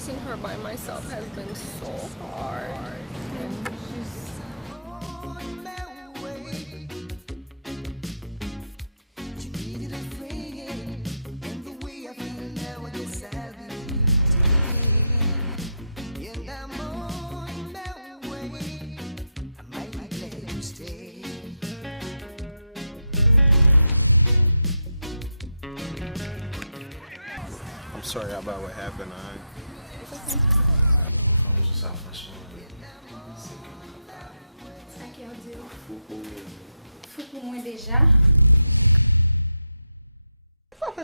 raising her by myself has been so hard. I'm sorry about what happened.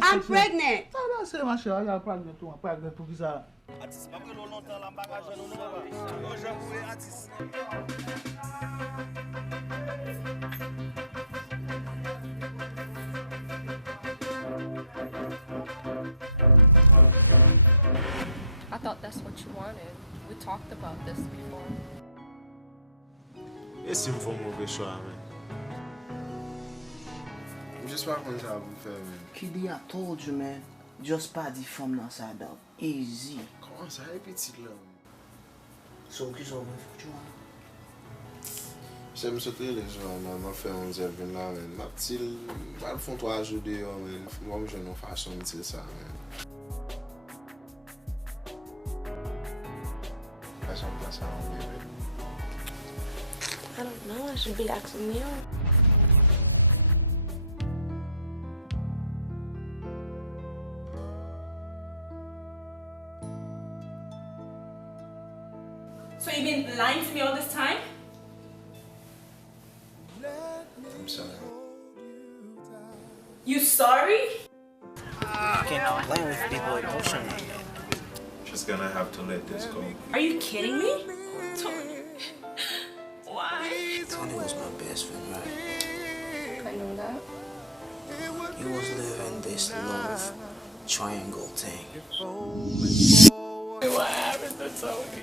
I'm pregnant. I thought that's what you wanted. We talked about this before. Esse me foi um mauvais choix, man. J'espère qu'on ça va vous faire, man. Kiddy, I told you, man. Just pas di femme nan sa dab. Easy. Comment ça répétit là? So, ki so mwen fok chou an? J'aime sauter les gens, man. M'a fait un zèvin là, man. Ma petite, mal font 3 jours dehors, man. Moi, je n'ai pas façon de dire ça, man. Façon de passer en bébé. I don't know. I should be asking you. So you've been lying to me all this time? I'm sorry. You sorry? You cannot play with people emotion like that. Just gonna have to let this go. Are you kidding me? Tony. Why? Tony was my best friend, right? I know that. He was living this love triangle thing. What happened to Tony?